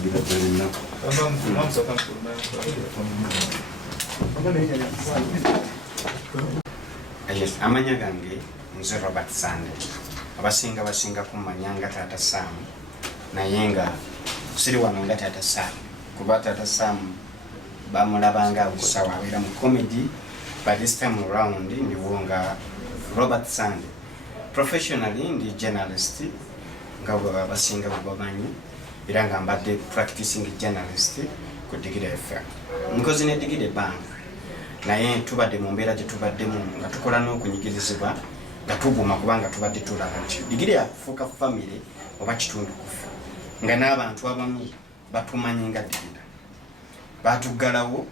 gira tena. Yes, amanya gange nze Robert Sande. Abasinga kumanyanga Tata Sam na yenga kusiri wano Tata Sam. Kuba Tata Sam bamulabanga usawa wera mu comedy, but this time around ndi wonga Robert Sande. Professionally ndi journalist ngabo abasinga babanyi era nga mbadde practicing journalist ku Digide FM. Nkozi ne Digide Bank naye tubadde mu mbeera gye tubaddemu nga tukola n'okunyigirizibwa nga tuguma kubanga tubadde tulaba nti Digide yafuuka family oba kitundu kufa nga n'abantu abamu batumanyi nga Digide batuggalawo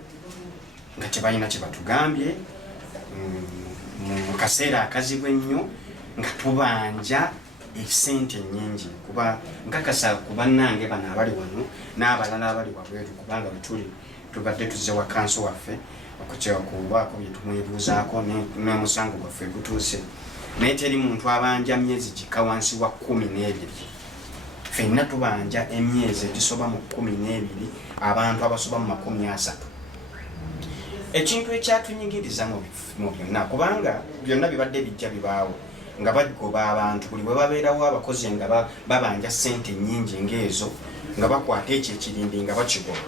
nga tebalina kye batugambye mu kaseera akazibu ennyo nga tubanja esente nyingi kuba nkakasa kuba nange bana abali wano n'abalala abali wabweru kubanga tubadde tuzze wa kanso waffe okucewa kubaako bye tumwebuuzaako n'omusango gwaffe gutuuse naye teri muntu abanja myezi gika wansi wa 12 ffenna tubanja emyezi egisoba mu 12 abantu abasoba mu 30. Ekintu ekyatunyigiriza mu byonna kubanga byonna bibadde bijja bibaawo nga bagoba abantu buli bwe babeerawo abakozi nga babanja ssente nnyingi ng'ezo nga bakwata ekyo ekirindi nga bakigoba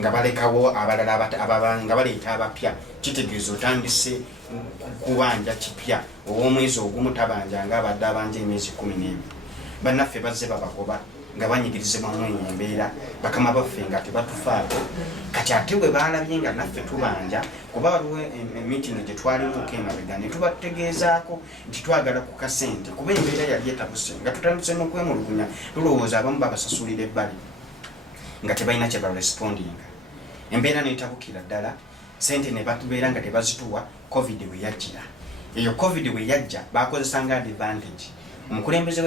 nga balekawo abalala nga baleeta abapya kitegeeza otandise kubanja kipya ow'omwezi ogumu tabanja nga abadde abanja emyezi 12 bannaffe bazze babagoba nga banyigirizibwa mu embeera bakama baffe nga tebatufaako kati ate bwe baalabye nga naffe tubanja kuba waliwo meeting gye twalimu kemabega ne tubategeezaako nti twagala ku kasente kuba embeera yali etabuse nga tutandise n'okwemulugunya tulowooza abamu babasasulira ebbali nga tebalina kye barespondinga embeera neetabukira ddala sente ne batubeera nga tebazituwa covid bwe yajjira eyo covid bwe yajja bakozesanga advantage omukulembeze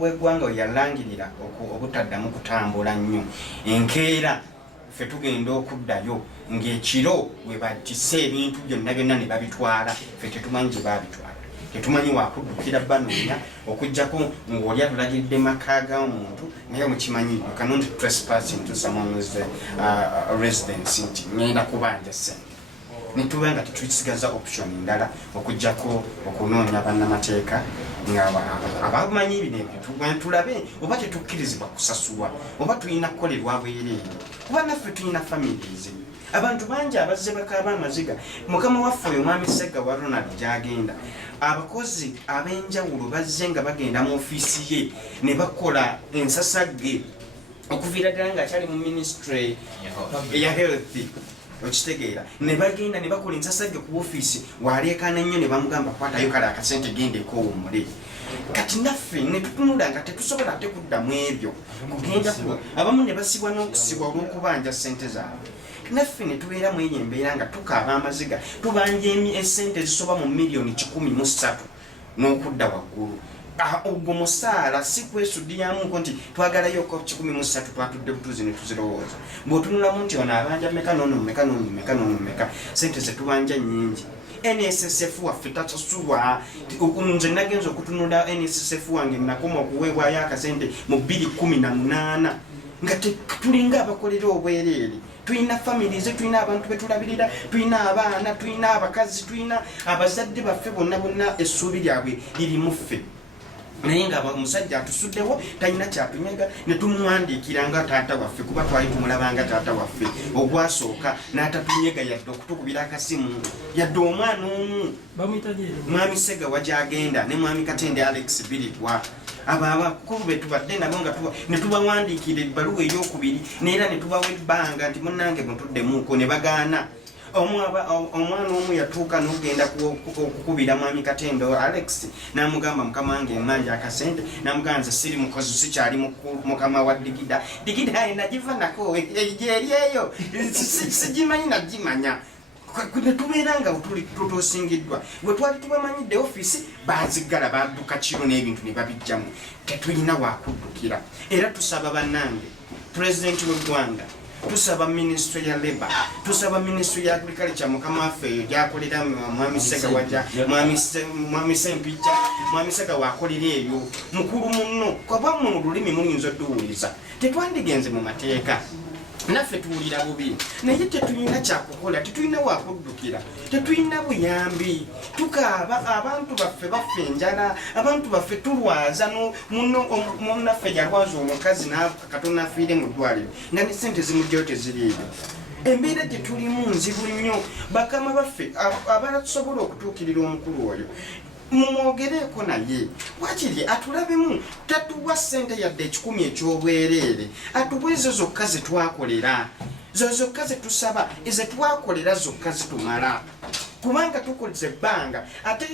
w'eggwanga we yalangirira obutaddamu kutambula nnyo enkeera ffe tugenda okuddayo ng'ekiro bwe batise ebintu byonna ne babitwala ffe tetumanyi gye babitwala tetumanyi wakuddukira banoonya okuggyako ng'oli atulagiridde maka g'omuntu naye mukimanyi you cannot trespass into someone's residence nti ngenda kubanja ssente netuba nga tetuyisigaza option ndala okuggyako okunoonya bannamateeka nga abamanyi ebyo nebyo tulabe oba tetukkirizibwa kusasulwa oba tulina kukolerwa bwereere kuba naffe tulina families abantu bangi abazze bakaaba amaziga mukama waffe oyo mwami Ssegga wa Ronald gyagenda abakozi ab'enjawulo bazze nga bagenda mu ofiisi ye ne bakola ensasagge okuviira ddala ng'akyali mu ministry ya health okitegeera ne bagenda ne bakola ensasagge ku ofiisi waleekaana nnyo ne bamugamba kwatayo kale akasente gendeko owummule kati naffe ne tutunula nga tetusobola ate kuddamu ebyo kugenda abamu ne basibwa n'okusibwa olw'okubanja ssente zaabwe naffe ne tubeera mu eyo embeera nga tukaaba amaziga tubanja essente zisoba mu miliyoni 13 n'okudda waggulu ogwo musaala si kwesuddiyamuko nti twagalayo ko 13 twatudde butuzi ne tuzirowooza bw'otunulamu nti ono abanja mmeka n'ono mmeka sente zetubanja nnyingi NSSF waffe tasasulwa nze nagenza okutunula NSSF wange nakoma okuweebwayo akasente mu 2018 nga tulinga abakolera obwereere tulina families tulina abantu betulabirira tulina abaana tulina abakazi tulina abazadde baffe bonna essuubi lyabwe liri mu ffe naye nga omusajja atusuddewo talina kyatunyega ne tumuwandiikira nga taata waffe kuba twali tumulabanga taata waffe ogwasooka n'atatunyega yadde okutukubira akasimu yadde omwana omu mwami Ssegga wagyagenda ne mwami Katende Alex Birigwa abo abakulu be tubadde nabo nga ne tubawandiikira ebbaluwa ey'okubiri neera ne tubawa ebbanga nti munnange mutuddemuuko ne bagaana omwana omu yatuuka n'ogenda okukubira mwami Katendo Alex n'amugamba mukama wange emanja akasente n'amugamba nze siri mukozi sikyali mukama wa Digida aye nagiva nako eri eyo sigimanyi nagimanya ne tubeera nga tutosingiddwa bwe twali tubamanyidde ofiisi baziggala badduka kiro n'ebintu ne babijjamu tetulina wakuddukira era tusaba bannange pulezidenti w'eggwanga tusaba ministry ya labor, tusaba ministry ya agriculture mukama affe yakolera mwami Sega wajja mwami Sempija mwami Sega wakolera ebyo mukulu munno kuba mu lulimi muyinza okuwuliza tetwandigenze mu mateeka naffe tuwulira bubi naye tetulina kyakukola tetulina wakuddukira tetulina buyambi tukaaba abantu baffe baffe enjala abantu baffe tulwaza munnaffe yalwaza omukazi Katonda afiire mu ddwaliro nga ne sente zimugjayo teziriiyo embeera gye tulimu nzibu nnyo bakama baffe abalasobola okutuukirira omukulu oyo mumwogereko naye wakiri atulabemu tatuwa sente yadde 10 ekyobwereere atuwa ezo zokka zetwakolera zokka zetusaba ezetwakolera zokka zitumala kubanga tukoze ebbanga ate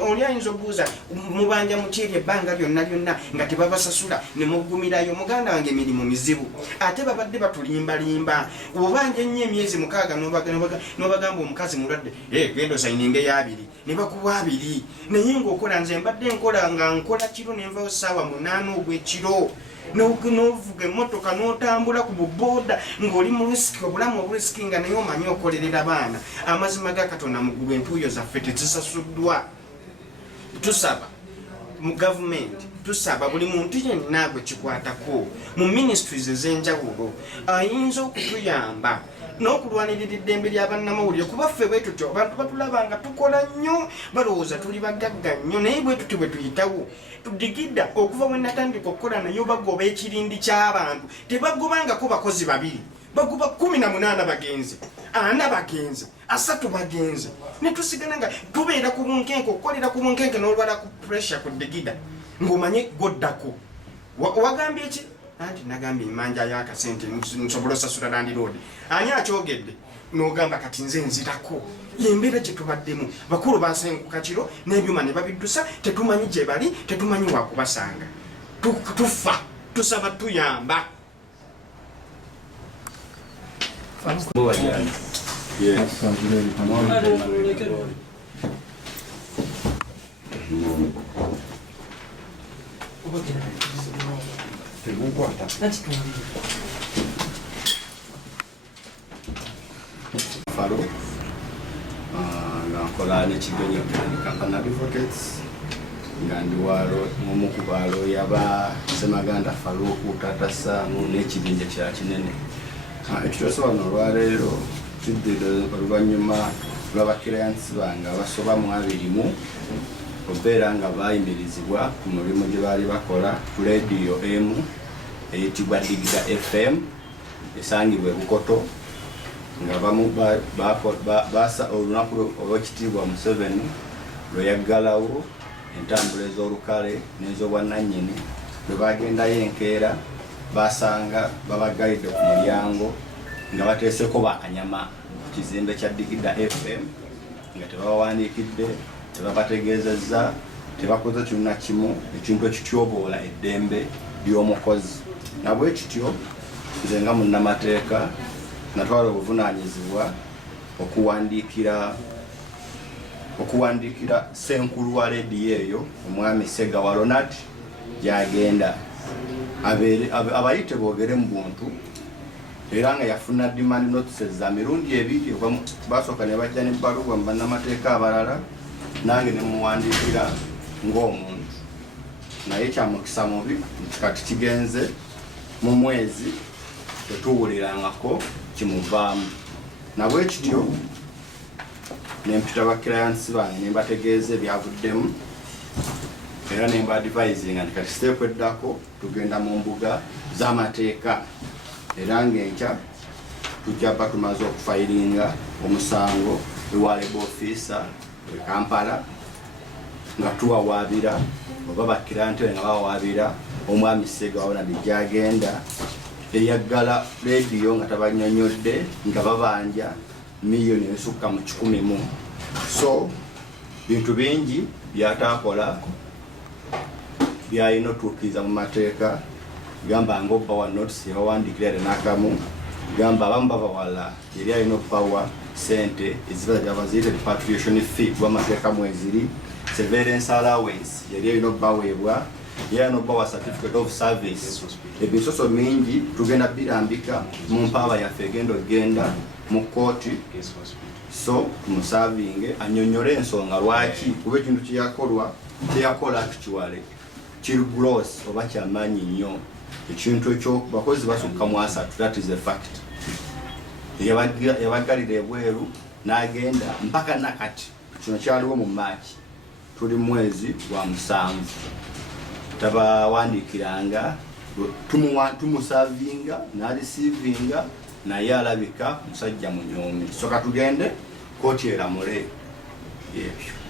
oli ayinza okubuuza mubanja mukyeri ebbanga lyonna nga tebabasasula ne mugumirayo muganda wange emirimu mizibu ate babadde batulimbalimba obanja ennyo emyezi 6 n'obagamba omukazi mulwadde genda osayininga eyabiri ne bakuwa 2 naye ng'okola nze mbadde nkola nga nkola kiro nenvayo ssaawa 8 ogw'ekiro n'ovuga emmotoka n'otambula ku buboda ng'oli mu risiki obulamu oburisiki nga naye omanyi okolerera baana amazima ga Katonda muggulu entuuyo zaffe tezisasuddwa tusaba mu gavumenti tusaba buli muntu yenna gwe kikwatako mu ministries ez'enjawulo ayinza okutuyamba n'okulwanirira eddembe ly'abannamawulire kuba ffe bwe tutyo abantu batulaba nga tukola nnyo balowooza tuli bagagga nnyo naye bwe tuti bwe tuyitawo tudigidda okuva bwe natandika okukola naye bagoba ekirindi ky'abantu tebagobangako bakozi 2 bagoba 18 bagenzi 4 bagenzi 3 bagenzi ne tusigana nga tubeera ku bunkenke okukolera ku bunkenke n'olwala ku pressure ku digidda ng'omanye goddako wagambye ki anti nagambye emanja y'akasente nsobola osasula Land Road ani akyogedde n'ogamba kati nze nzirako yembeera gye tubaddemu bakulu basenguka kiro n'ebyuma ne babiddusa tetumanyi gye bali tetumanyi wakubasanga tufa tusaba tuyamba Faro nkola n'ekigenyi Kampala Advocates nga ndi walo mumu ku balo yaba Semaganda Faro kutatasa n'ekibinja kya kinene ekitusobanura olwaleero kiddire oluvannyuma lw'abakiriyansi bange abasoba mu 20 okubeera nga bayimirizibwa ku mulimu gye baali bakola ku Radio M eyitibwa Digida FM esangibwa Bukoto nga bamu basa olunaku olw'ekitiibwa Museveni lwe yaggalawo entambula ez'olukale n'ez'obwannannyini lwe bagendayo enkeera basanga babagayidde ku mulyango nga bateeseko bakanyama ku kizimbe kya Digida FM nga tebabawandiikidde tebabategeezezza tebakoze kyonna kimu ekintu ekityoboola eddembe ly'omukozi nabwe kityo nze nga munnamateeka natwala obuvunaanyizibwa okuwandiikira senkulu wa leediyo eyo omwami Sega wa Ronald gyagenda abayite boogere mu buntu era nga yafuna demand notices za mirundi 2 basooka ne bajja n'ebbaluwa mu bannamateeka abalala nange ne muwandiikira ng'omuntu naye kyamukisa mubi kati kigenze mu mwezi tetuwulirangako kimuvaamu nabwe kityo nempita bakirayansi bange nembategeeza ebyavuddemu era nemba advisinga nti kati siteepu eddako tugenda mu mbuga z'amateeka era ng'enkya tujja bba tumaze okufayiringa omusango ewa Labor Officer e Kampala nga tuwawaabira oba bakirante nga bawawaabira omwami Sega wabona gyagenda eyaggala leediyo nga tabanyonyodde nga babanja miliyoni esukka mu 100 so bintu bingi byatakola byalina otuukiriza mu mateeka gamba nga obba wa notice yabawandiikira nakamu gamba abamu babawala yali alina okubawa sente eziba zabaziyita repatriation fee kuba amateeka mweziri severance allowance yali alina okubaweebwa era nobawa certificate of service. Ebisoso mingi tugenda birambika mu mpaaba yaffe egenda ogenda mu kooti, so tumusavinge anyonyole ensonga lwaki kuba ekintu kyeyakola actually kiri gross oba kyamaanyi nnyo. Ekintu ekyo bakozi basukka mu 3, that is a fact. Yabagalira ebweru n'agenda mpaka nakati. Kino kyaliwo mu March, tuli mwezi gwa 7. Tabawandikiranga tumusavinga n'arisivinga naye alabika musajja munyoomi. So katugende kooti eramule ebyo.